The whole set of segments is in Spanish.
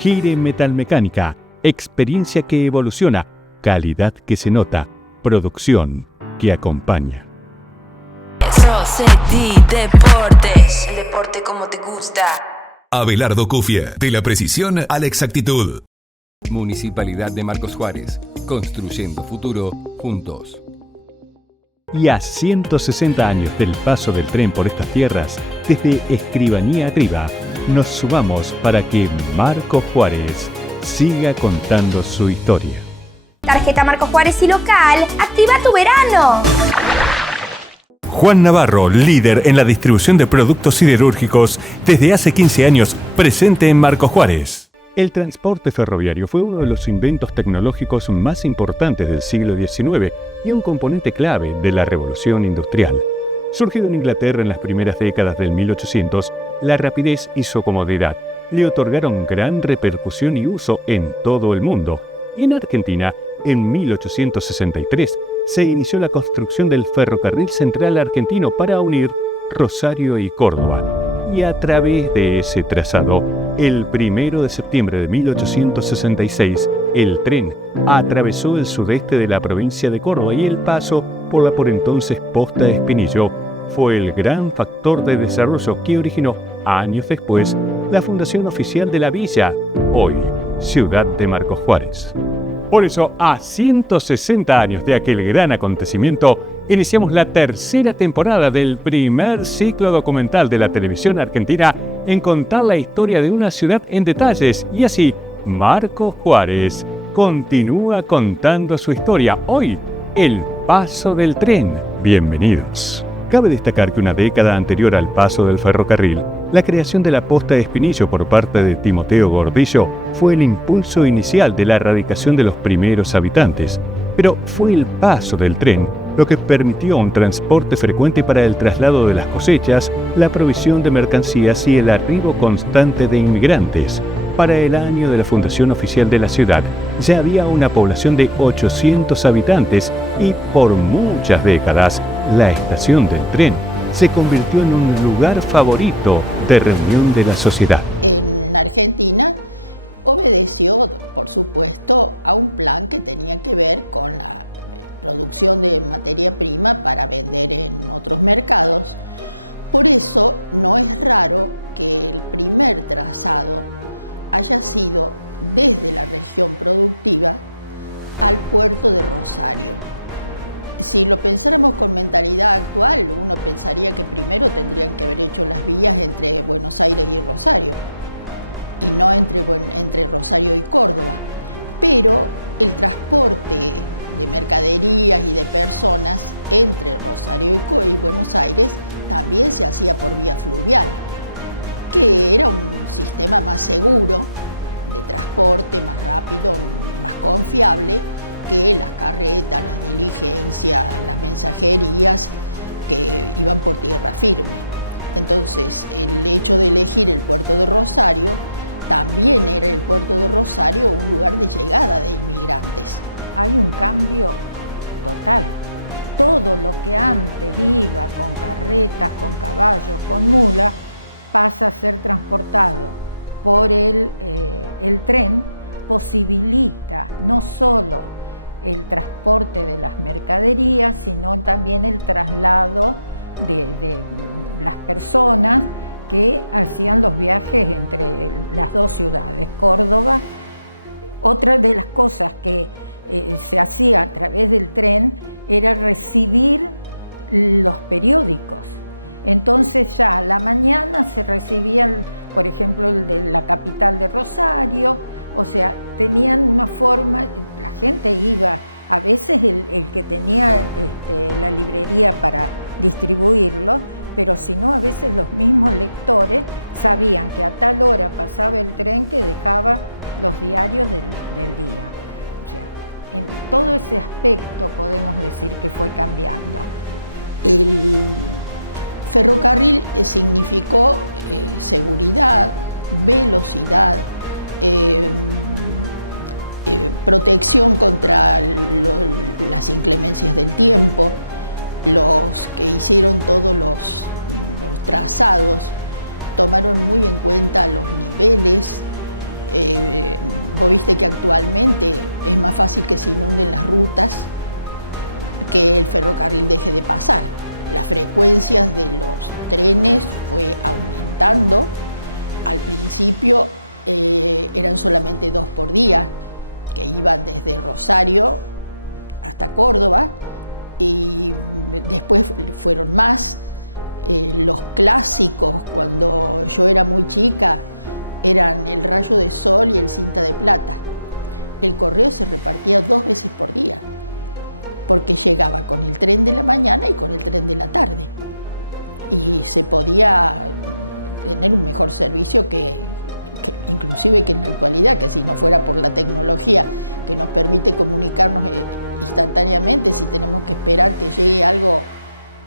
Gire Metalmecánica, experiencia que evoluciona, calidad que se nota, producción que acompaña. Rossetti Deportes, el deporte como te gusta. Abelardo Cufia, de la precisión a la exactitud. Municipalidad de Marcos Juárez, construyendo futuro juntos. Y a 160 años del paso del tren por estas tierras, desde Escribanía Arriba, nos sumamos para que Marcos Juárez siga contando su historia. Tarjeta Marcos Juárez y local, activa tu verano. Juan Navarro, líder en la distribución de productos siderúrgicos desde hace 15 años, presente en Marcos Juárez. El transporte ferroviario fue uno de los inventos tecnológicos más importantes del siglo XIX y un componente clave de la revolución industrial. Surgido en Inglaterra en las primeras décadas del 1800, la rapidez y su comodidad le otorgaron gran repercusión y uso en todo el mundo. Y en Argentina, en 1863, se inició la construcción del Ferrocarril Central Argentino para unir Rosario y Córdoba. Y a través de ese trazado, el 1 de septiembre de 1866, el tren atravesó el sudeste de la provincia de Córdoba y el paso por la por entonces Posta de Espinillo fue el gran factor de desarrollo que originó, años después, la fundación oficial de la villa, hoy ciudad de Marcos Juárez. Por eso, a 160 años de aquel gran acontecimiento, iniciamos la tercera temporada del primer ciclo documental de la televisión argentina en contar la historia de una ciudad en detalles. Y así, Marcos Juárez continúa contando su historia. Hoy, el paso del tren. Bienvenidos. Cabe destacar que una década anterior al paso del ferrocarril, la creación de la Posta de Espinillo por parte de Timoteo Gordillo fue el impulso inicial de la erradicación de los primeros habitantes. Pero fue el paso del tren lo que permitió un transporte frecuente para el traslado de las cosechas, la provisión de mercancías y el arribo constante de inmigrantes. Para el año de la fundación oficial de la ciudad, ya había una población de 800 habitantes y por muchas décadas, la estación del tren se convirtió en un lugar favorito de reunión de la sociedad. En Argentina obedeció, por supuesto, a un plan que tenía que ver con la producción de materia prima para vender en otros mercados. Por eso no es raro que el primer trazado haya sido desde la región productiva al puerto de Rosario. Si lo pensáramos con mentalidad actual, uno pensaría que primero tendrían que haber hecho las vías entre Buenos Aires y Rosario, y no entre Rosario y Córdoba. Pero el transporte de mercaderías y de personas entre Rosario y Buenos Aires también se hacía por vía fluvial, que era un sistema más seguro de transporte, más rápido, más confiable que las carretas, las diligencias, las mensajerías que iban por tierra firme. Entonces, el hecho de elegir el puerto de Rosario, también era el puerto de Rosario un lugar de llegada de inmigrantes. Hay un cambio total. Todo lo que antes iba con carretas, con caballos, con mulas, pasa a ser transportado por el tren. Posibilita no solo el transporte de las mercaderías, sino también el traslado de las personas que hacían los viajes entre las dos ciudades, Córdoba. Otra de las cosas que se hacía a través del tren era recibir los periódicos. Entonces ya a la mañana se recibían, por ejemplo, el de la capital de Rosario, o sea, tenían una forma, la gente iba, a veces el que tenía la librería para distribuirlo, pero si no, a veces los mismos lectores sabían que a tal hora pasaba el tren que dejaba los diarios del día. O sea, en todo ese aspecto podemos decir que fue cambiando. El ferrocarril significó seguridad, velocidad, protección contra las inclemencias del tiempo. Los que hicieron todos los trazados tomaron muy en cuenta los niveles Vos viste que actualmente es más fácil que se inunden las rutas que el ferrocarril deje de pasar. Las frecuencias de los trenes fue aumentando. Al principio eran solamente 2 por día, que iban desde Rosario hasta Córdoba, y después fueron más. Los clásicos, cuando yo era muy chica, eran el Rayo de Sol y el Cinta de Plata. El correo se repartía 2 veces por día, porque llegaba con el tren de la mañana y con el tren de la tarde. Y se podía tener un mejor servicio que inclusive que en la actualidad, que si no fuera por la tecnología que nos permite comunicarnos instantáneamente, si tenemos que esperar que llegue algo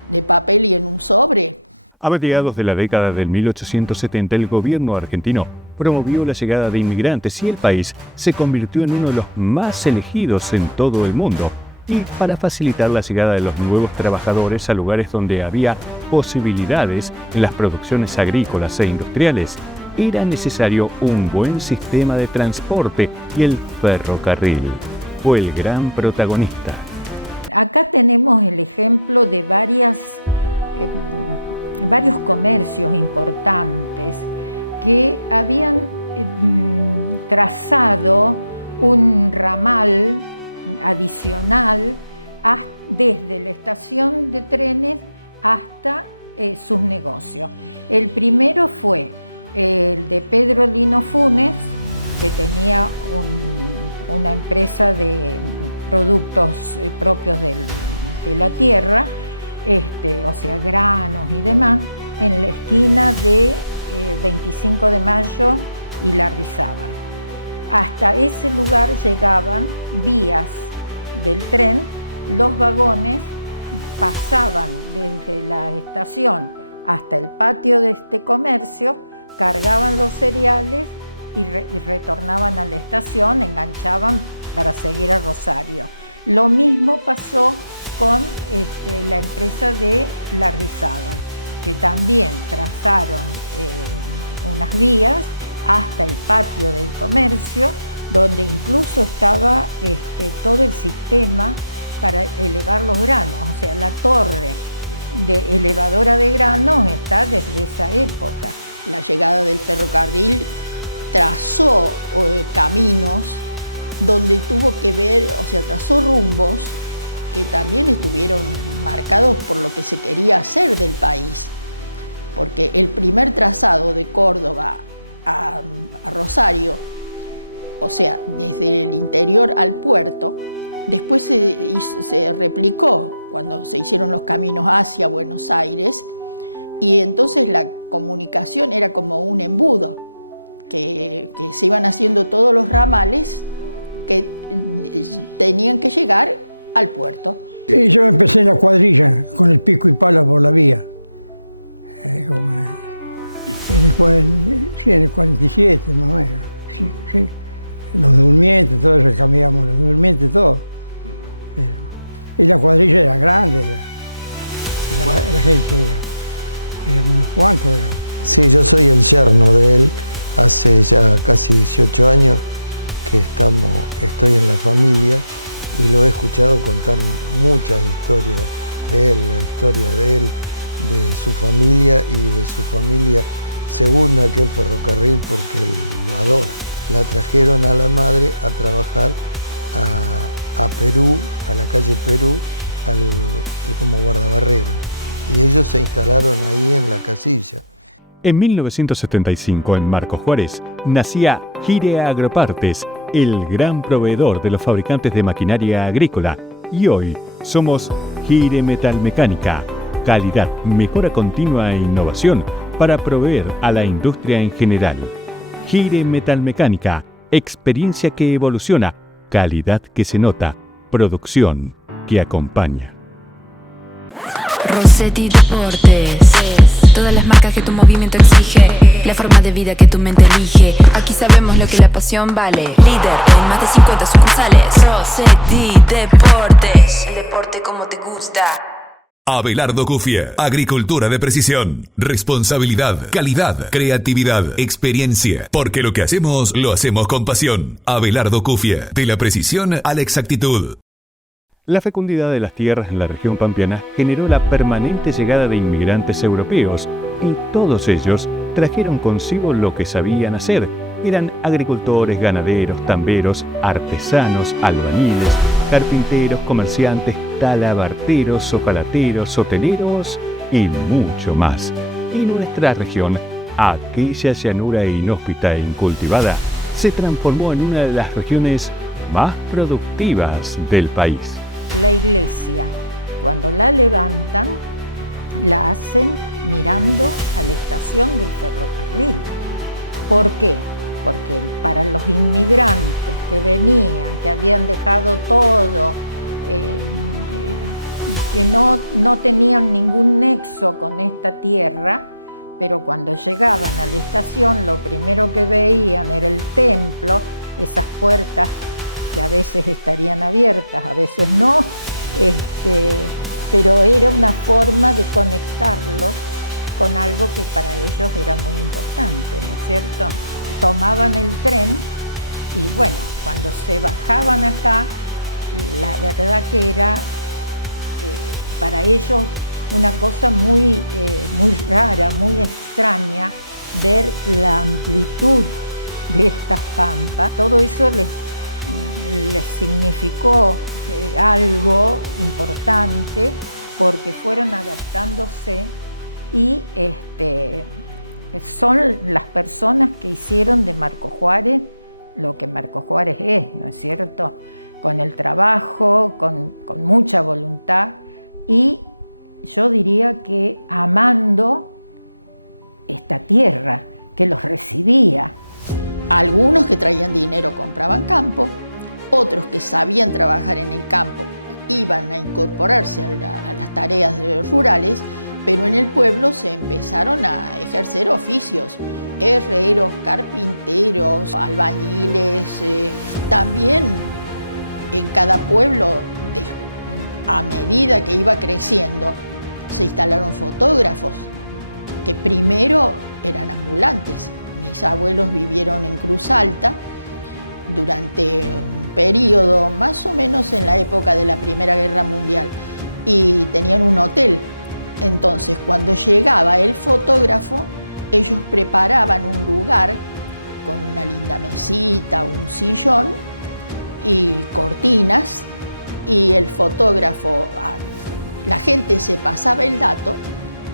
de papel y en un sobre. A mediados de la década del 1870, el gobierno argentino promovió la llegada de inmigrantes y el país se convirtió en uno de los más elegidos en todo el mundo. Y para facilitar la llegada de los nuevos trabajadores a lugares donde había posibilidades en las producciones agrícolas e industriales, era necesario un buen sistema de transporte, y el ferrocarril fue el gran protagonista. Acá tenemos el ejemplo de varios comercios importantes que habían trazado un ramal adicional desde la estación de trenes hasta sus negocios. El primero fue el de Pedro Lino Funes, que tenía una empresa de productos propios de la tierra, o sea, granos y demás, en la esquina de 25 de Mayo y Lardizábal. Hasta ese lugar llegaban vías del tren, los vagones pasaban desde la estación hasta el patio de este comercio, cargaban los cereales y retornaban a la estación, enganchaban para seguir a Rosario. Lo mismo pasó con la empresa de Lardizábal, que también trazaron unas vías hasta el patio del comercio, donde incluso estaba todo el sistema para elevar los granos, o sea, la torre de elevadora de granos está desde esa época. La llegada del ferrocarril trazó caminos donde tuvo que ver, o sea, trazó rumbos que también estuvieron marcados por lo que se quería hacer del país, porque el primer trazado de Córdoba a Rosario, o sea, desde el interior al puerto, después se replicó cuando se hicieron los caminos hacia Buenos Aires, y entonces la comunicación era como un embudo, que se iban haciendo todos los ramales que tenían que llegar al puerto. Y yo empecé en la cuadrilla, con el pico y pala por la vía. En el 47 más o menos. Sí. Los durmientes, todo eso, cambiamos los durmientes, todo. Y la cuadrilla era grande, la gente eran unos cuantos. Sí, yo soy el yerno de él. Hace ya casi 18 años que estoy en la familia y lo he escuchado contar muchas historias de él, la historia de él, de su familia y de su familia según aquel ferrocarril, porque él lo adora. La trajeron a la madre a trabajar a Perú, a la calle Perú, como guardabarrera. Y ellos se instalaron ahí en la casilla. En 1975, en Marcos Juárez, nacía Gire Agropartes, el gran proveedor de los fabricantes de maquinaria agrícola. Y hoy somos Gire Metalmecánica, calidad, mejora continua e innovación para proveer a la industria en general. Gire Metalmecánica, experiencia que evoluciona, calidad que se nota, producción que acompaña. Rossetti Deportes, todas las marcas que tu movimiento exige, la forma de vida que tu mente elige. Aquí sabemos lo que la pasión vale. Líder en más de 50 sucursales. Rossetti Deportes, el deporte como te gusta. Abelardo Cufia, agricultura de precisión, responsabilidad, calidad, creatividad, experiencia, porque lo que hacemos, lo hacemos con pasión. Abelardo Cufia, de la precisión a la exactitud. La fecundidad de las tierras en la región pampeana generó la permanente llegada de inmigrantes europeos y todos ellos trajeron consigo lo que sabían hacer. Eran agricultores, ganaderos, tamberos, artesanos, albañiles, carpinteros, comerciantes, talabarteros, hojalateros, hoteleros y mucho más. Y nuestra región, aquella llanura inhóspita e incultivada, se transformó en una de las regiones más productivas del país. La iglesia, cuando la levantan, la hacen mirando a la estación del ferrocarril. ¿Por qué? Porque para los inmigrantes que venían, que habían dejado todo, que no tenían ningún nexo con esta tierra, pero cuando llegaban a la estación lo primero que veían era el templo, esas puertas que a veces estarían abiertas, a veces no, pero era una forma de conectarlos con algo que para ellos era muy importante, ¿no es cierto? Tomaban el tren y bueno, cuando se bajaban acá, la verdad que era para ellos una cosa muy rara, muy extraña, ver la amplitud de estas pampas. Todo eso les significó algo importante porque fueron adaptándose y son las personas que hicieron de Marcos Juárez lo que Marcos Juárez es, ¿no es cierto? Con el trabajo, con mucha voluntad y yo diría que amando esta tierra que los recibía. Algunos que traían dinero compraban campo, otros que sabían trabajar en el campo iban a incorporarse a las tareas rurales, pero en el pueblo se empezaron a ejercer oficios, herreros, carpinteros, albañiles. También en cada pueblo, a medida que iba creciendo, se instalaron fotógrafos, que primero eran ambulantes. Mis abuelos vivieron en Cruz Alta durante un periodo, más o menos en la época de la Primera Guerra Mundial, y tenían un hotel. Entonces, cuando llegaba el fotógrafo, ellos preparaban un lugar con una linda mesita, un sillón y cortinas, y el fotógrafo, la gente se pasaba el dato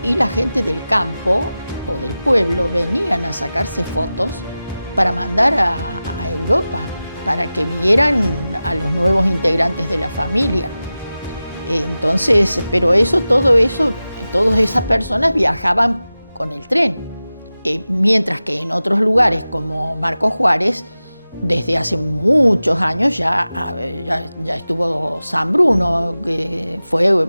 y la gente del campo o del pueblo venían a sacarse fotos para mandar a Europa, para que vieran a los nuevos integrantes de la familia. Entonces, pero todas esas personas viajaban con el tren, mientras que en otros lugares como Marcos Juárez, desde hace muchos años ya estuvo San Bruno, que fue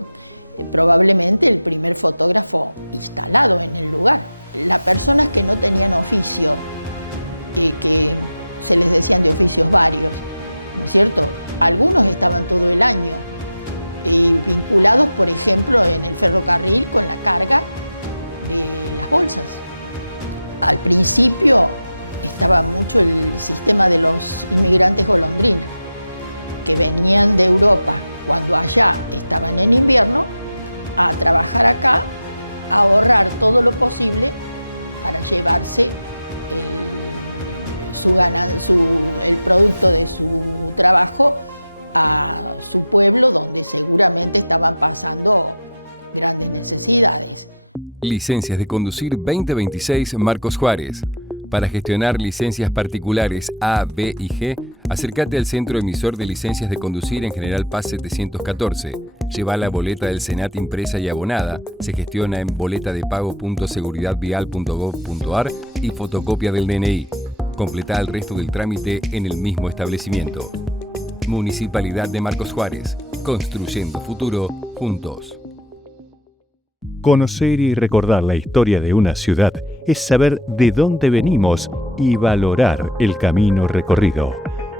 probablemente el primer fotógrafo instalado en el lugar. Las personas que no tenían oficio, que se les decían de oficios varios, ¿no es cierto? Algunos estaban todo el año vinculados, por ejemplo, en el ferrocarril con la carga de las bolsas. Al principio estaba mucho el sistema de los inmigrantes golondrina, que venían de Europa cuando allá estaban en invierno a trabajar acá, a ahorrar todo lo posible para llevarse el producto de su trabajo a su pueblo, donde seguramente estaban pasando grandes necesidades. Licencias de conducir 2026 Marcos Juárez. Para gestionar licencias particulares A, B y G, acércate al centro emisor de licencias de conducir en General Paz 714. Lleva la boleta del SENAT impresa y abonada. Se gestiona en boletadepago.seguridadvial.gov.ar y fotocopia del DNI. Completa el resto del trámite en el mismo establecimiento. Municipalidad de Marcos Juárez. Construyendo futuro juntos. Conocer y recordar la historia de una ciudad es saber de dónde venimos y valorar el camino recorrido.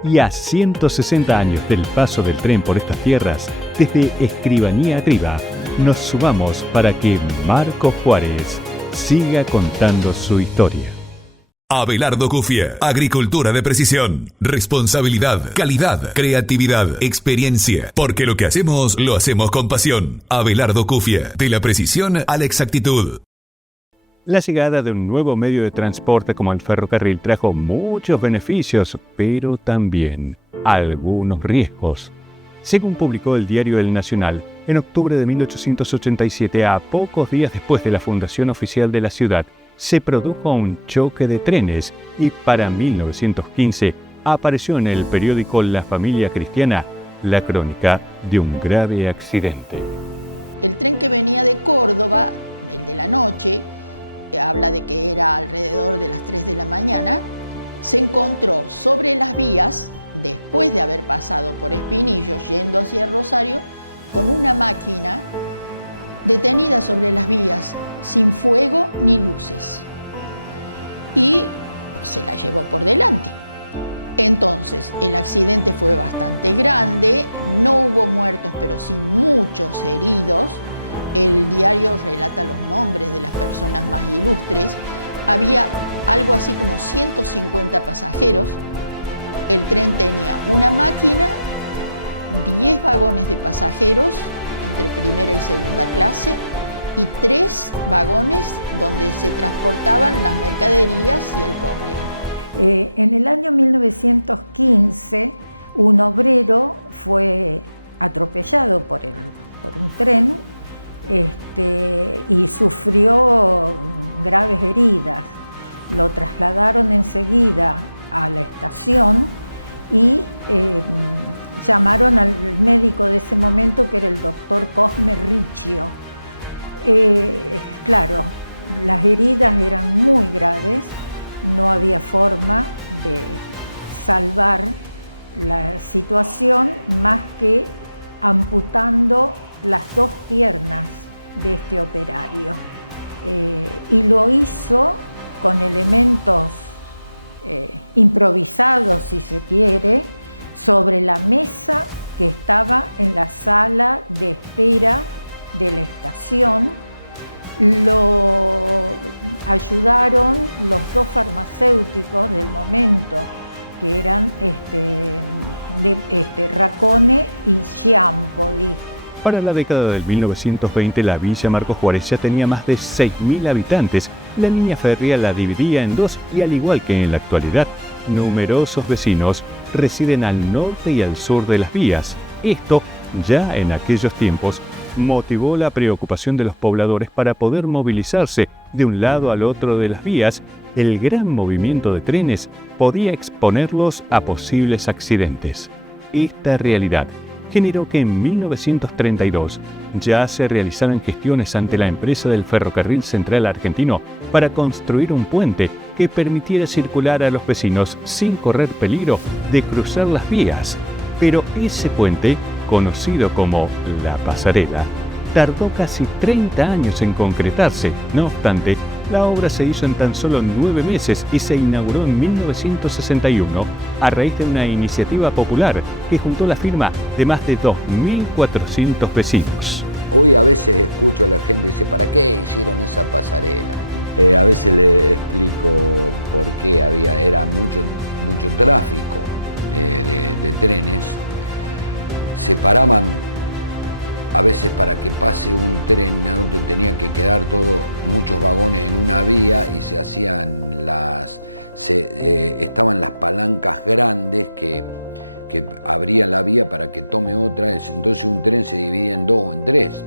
Y a 160 años del paso del tren por estas tierras, desde Escribanía Triba, nos sumamos para que Marcos Juárez siga contando su historia. Abelardo Cufia, agricultura de precisión, responsabilidad, calidad, creatividad, experiencia, porque lo que hacemos, lo hacemos con pasión. Abelardo Cufia, de la precisión a la exactitud. La llegada de un nuevo medio de transporte como el ferrocarril trajo muchos beneficios, pero también algunos riesgos. Según publicó el diario El Nacional, en octubre de 1887, a pocos días después de la fundación oficial de la ciudad, se produjo un choque de trenes y para 1915 apareció en el periódico La Familia Cristiana la crónica de un grave accidente. El tren que venía de Córdoba, el de la noche, habla de que era alrededor de las 3 de la mañana, se encontró sobre las vías, después de haber pasado por Espinillo, yendo hacia Rosario, con una máquina detenida sobre las vías, sin fuego ni luces, y se la llevó por delante. Entonces el accidente fue bastante grande, no hubo muertos pero sí muchos heridos. El diario relata los nombres de las personas más ilustres. Había algo así como 150 pasajeros. El tren tenía una máquina, 10 vagones de pasajeros entre primera y segunda clase y 3 vagones donde se transportaban las mercaderías y el correo. En el año 1915, un obrero fue atropellado por un tren y sufrió graves heridas. Lo trasladaron enseguida a la estación y llamaron al médico de ese momento, que era el doctor Cosme Riccio. Claro, las heridas eran muy graves, no había forma de salvar la situación más que amputando las 2 piernas de este operario. Y lo hizo con elementos improvisados, si se quiere, sobre la mesa que estaba en la sala de espera de la estación. Lo ayudaron los 2 farmacéuticos del momento, que eran Racone y Giampoli. Para la década del 1920, la Villa Marcos Juárez ya tenía más de 6.000 habitantes. La línea férrea la dividía en 2 y, al igual que en la actualidad, numerosos vecinos residen al norte y al sur de las vías. Esto, ya en aquellos tiempos, motivó la preocupación de los pobladores para poder movilizarse de un lado al otro de las vías. El gran movimiento de trenes podía exponerlos a posibles accidentes. Esta realidad generó que en 1932 ya se realizaran gestiones ante la empresa del Ferrocarril Central Argentino para construir un puente que permitiera circular a los vecinos sin correr peligro de cruzar las vías. Pero ese puente, conocido como La Pasarela, tardó casi 30 años en concretarse. No obstante, la obra se hizo en tan solo 9 meses y se inauguró en 1961 a raíz de una iniciativa popular que juntó la firma de más de 2.400 vecinos. Hoy a veces escucho a la gente y dice, ¿para qué hicieron esa pasarela? A veces le explico por qué era mucho tráfico de trenes. Se paraban a veces para que pase un tren, tenía que quedar muchos vagones en una vía y se hacían estaban las palancas grandes que abrían la vía para que tome otra, entonces un tren se dividía en 2 o en 3.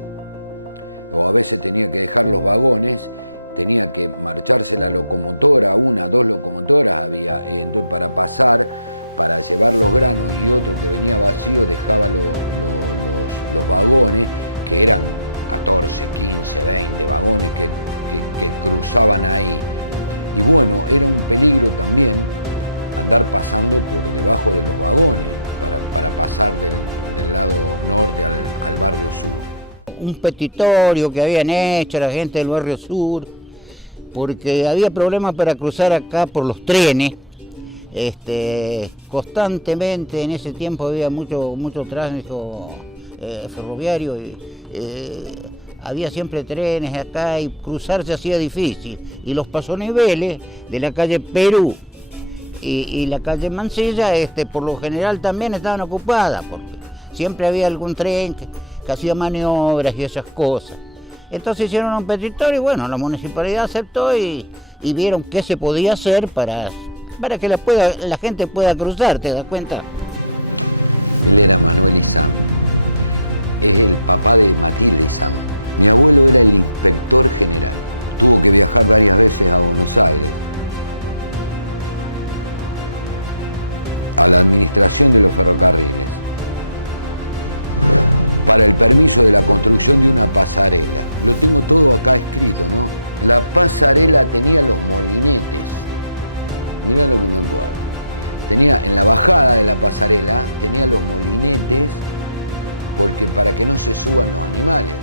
O a veces tenía que dejar los vagones, tenía que marcharse la locomotora, 1 o 2 locomotoras había, entonces para pasar, para llevar los granos, y otro que venía vacío dejaba los vagones, que eran 14, 15, 20 vagones que cruzaban ahí. Y bueno, era un peligro también andar pasando por debajo de los vagones para pasar del lado norte al barrio sur. Un petitorio que habían hecho la gente del barrio sur, porque había problemas para cruzar acá por los trenes. Constantemente en ese tiempo había mucho tránsito ferroviario y había siempre trenes acá y cruzar se hacía difícil. Y los pasoniveles de la calle Perú y la calle Mansilla, por lo general también estaban ocupadas, porque siempre había algún tren que hacía maniobras y esas cosas. Entonces hicieron un petitorio y bueno, la municipalidad aceptó y vieron qué se podía hacer para que la gente pueda cruzar, ¿te das cuenta? Él era Manuel Izam, es el papá de Matilde Izam. Mi abuelo era el inspector general, tuvo que viajar varias veces a Buenos Aires, a la administración de los ferrocarriles, para el permiso de la construcción de una pasarela. Lo tengo todo acá escrito, ¿no? La pasarela tenía los molinetes. Mirá lo que me acuerdo. Tenía, en la bajada de la pasarela, tenía los molinetes porque para que no se suban los animales.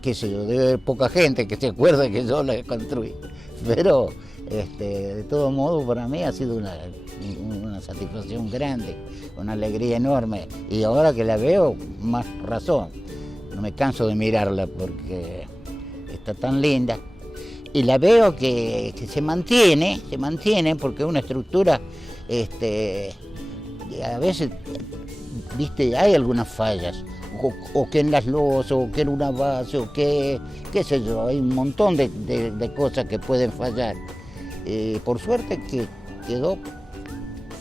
Qué sé yo, debe haber poca gente que se acuerde que yo la construí. Pero, de todo modo, para mí ha sido una satisfacción grande, una alegría enorme. Y ahora que la veo, más razón. No me canso de mirarla porque está tan linda. Y la veo que se mantiene porque es una estructura, a veces, viste, hay algunas fallas, o que en las losas, o que en una base, o que, qué sé yo, hay un montón de cosas que pueden fallar. Por suerte que quedó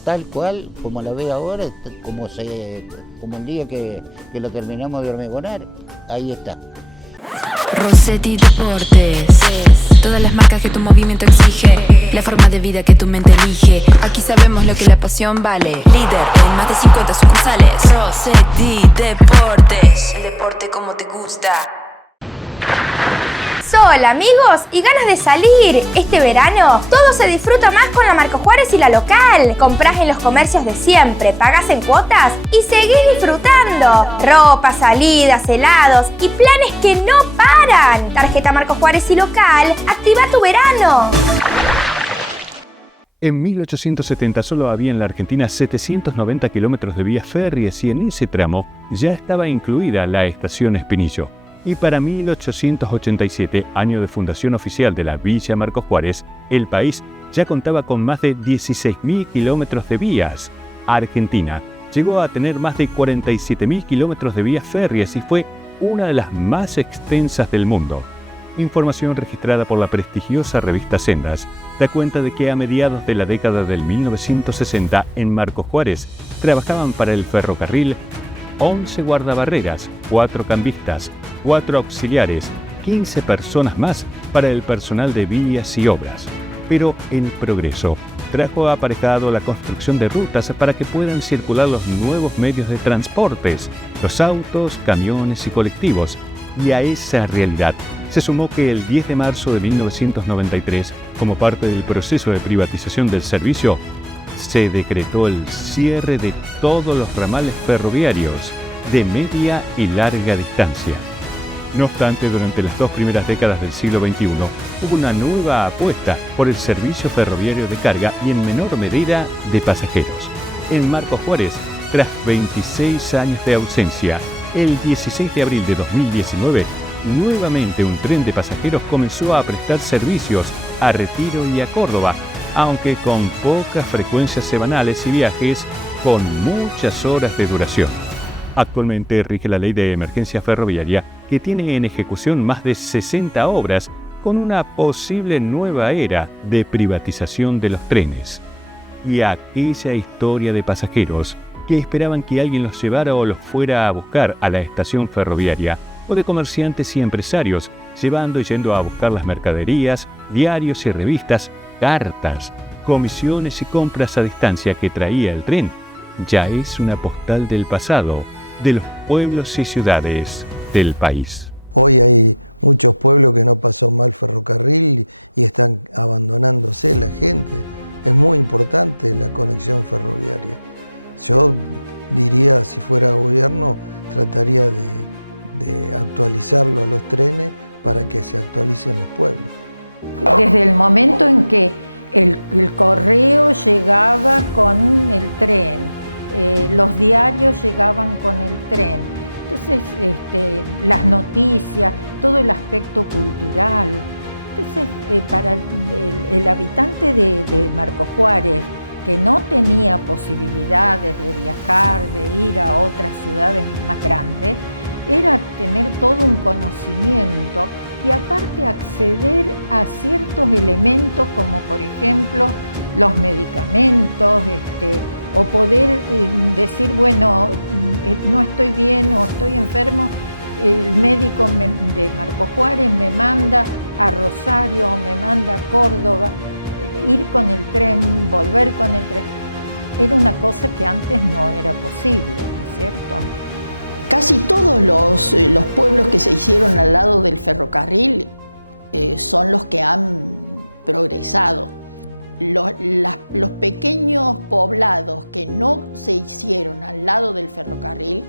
tal cual como la veo ahora, como el día que lo terminamos de hormigonar, ahí está. Rossetti Deportes, todas las marcas que tu movimiento exige, la forma de vida que tu mente elige. Aquí sabemos lo que la pasión vale. Líder en más de 50 sucursales. Rossetti Deportes, el deporte como te gusta. Sol, amigos y ganas de salir. Este verano todo se disfruta más con la Marcos Juárez y la local. Comprás en los comercios de siempre, pagás en cuotas y seguís disfrutando. Ropa, salidas, helados y planes que no paran. Tarjeta Marcos Juárez y local, activa tu verano. En 1870 solo había en la Argentina 790 kilómetros de vías férreas y en ese tramo ya estaba incluida la estación Espinillo. Y para 1887, año de fundación oficial de la Villa Marcos Juárez, el país ya contaba con más de 16.000 kilómetros de vías. Argentina llegó a tener más de 47.000 kilómetros de vías férreas y fue una de las más extensas del mundo. Información registrada por la prestigiosa revista Sendas da cuenta de que a mediados de la década del 1960 en Marcos Juárez trabajaban para el ferrocarril 11 guardabarreras, 4 cambistas, 4 auxiliares, 15 personas más para el personal de vías y obras. Pero el progreso trajo aparejado la construcción de rutas para que puedan circular los nuevos medios de transportes, los autos, camiones y colectivos. Y a esa realidad se sumó que el 10 de marzo de 1993, como parte del proceso de privatización del servicio, se decretó el cierre de todos los ramales ferroviarios de media y larga distancia. No obstante, durante las 2 primeras décadas del siglo XXI hubo una nueva apuesta por el servicio ferroviario de carga y en menor medida de pasajeros. En Marcos Juárez, tras 26 años de ausencia, el 16 de abril de 2019, nuevamente un tren de pasajeros comenzó a prestar servicios a Retiro y a Córdoba, aunque con pocas frecuencias semanales y viajes con muchas horas de duración. Actualmente rige la Ley de Emergencia Ferroviaria, que tiene en ejecución más de 60 obras con una posible nueva era de privatización de los trenes. Y aquella historia de pasajeros que esperaban que alguien los llevara o los fuera a buscar a la estación ferroviaria, o de comerciantes y empresarios llevando y yendo a buscar las mercaderías, diarios y revistas, cartas, comisiones y compras a distancia que traía el tren, ya es una postal del pasado, de los pueblos y ciudades del país. Hoy hay muchos pueblos que no pasó mal ferrocarril y están abandonándose la gente. Es muy importante la conexión ferroviaria. Yo diría, si fuera gobierno, trataría de actualizarlo a los trenes para que se actualicen los pueblos. Desde el momento en que el correo llegaba con el tren, los diarios llegaban con el tren, Entonces, las noticias, todo el aspecto cultural. Entonces, para el habitante de Marcos Juárez, que no tenía posibilidades de viajar, de ir a otras ciudades más grandes, era tener todo un conocimiento y aparte acceder a ciertos elementos como por ejemplo los medicamentos, o poder decir, bueno, no estoy bien o estoy enfermo, el médico de Marcos Juárez me manda a Rosario, me manda a Córdoba, ir con el tren, volver con el tren. Era una cosa que antes no era posible, ¿no es cierto? Casi todos los pueblos que se hicieron al lado del ferrocarril son los que han progresado. Los pequeños poblados que no se hicieron al lado del ferrocarril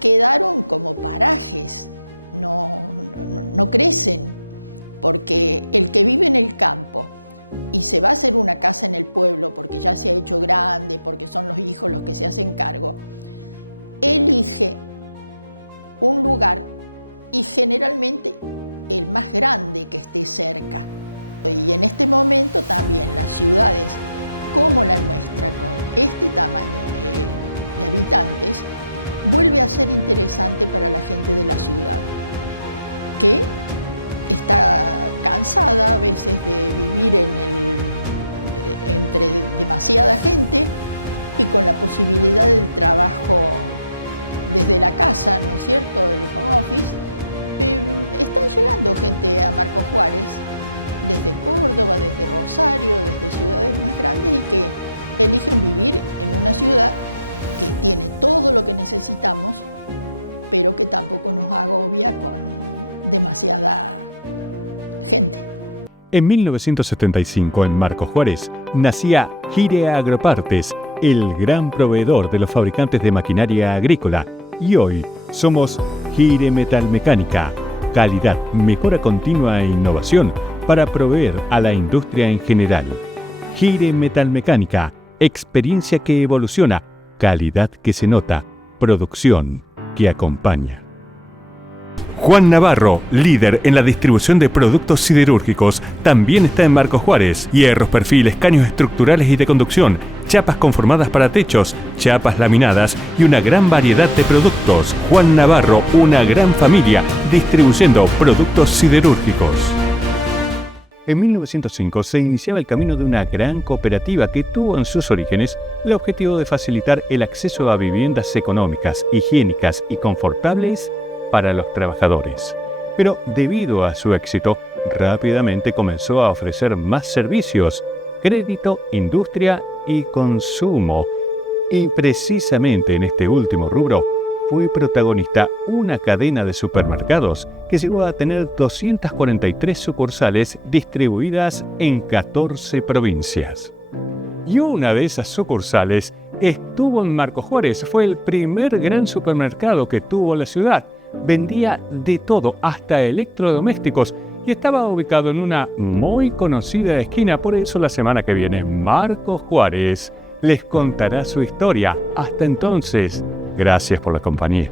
quedaron como parajes, no crecen, porque el que vive en el campo y se va a hacer una casa en el pueblo porque ya se ha hecho grande, porque son los hijos los que se hacen cargo, elige un lugar y generalmente el más grande que esté cerca. Y en este momento también las ciudades como la nuestra, con este tamaño de habitantes, vuelve a ser interesante para la gente de la ciudad, que está cansada a veces de vivir entre demasiada gente y con la posibilidad del trabajo desde la casa, ¿no es cierto?, el home office. Están llegando gente a Marcos Juárez desde Córdoba, desde Rosario, desde ciudades más grandes y que eligen vivir en una ciudad que tiene todo lo que necesitamos, pero que tampoco nos agobia con demasiada gente. En 1975, en Marcos Juárez, nacía Gire Agropartes, el gran proveedor de los fabricantes de maquinaria agrícola. Y hoy somos Gire Metalmecánica, calidad, mejora continua e innovación para proveer a la industria en general. Gire Metalmecánica, experiencia que evoluciona, calidad que se nota, producción que acompaña. Juan Navarro, líder en la distribución de productos siderúrgicos, también está en Marcos Juárez. Hierros, perfiles, caños estructurales y de conducción, chapas conformadas para techos, chapas laminadas y una gran variedad de productos. Juan Navarro, una gran familia, distribuyendo productos siderúrgicos. En 1905 se iniciaba el camino de una gran cooperativa que tuvo en sus orígenes el objetivo de facilitar el acceso a viviendas económicas, higiénicas y confortables para los trabajadores. Pero debido a su éxito, rápidamente comenzó a ofrecer más servicios, crédito, industria y consumo. Y precisamente en este último rubro fue protagonista una cadena de supermercados que llegó a tener 243 sucursales distribuidas en 14 provincias. Y una de esas sucursales estuvo en Marcos Juárez. Fue el primer gran supermercado que tuvo la ciudad. Vendía de todo, hasta electrodomésticos, y estaba ubicado en una muy conocida esquina. Por eso la semana que viene Marcos Juárez les contará su historia. Hasta entonces, gracias por la compañía.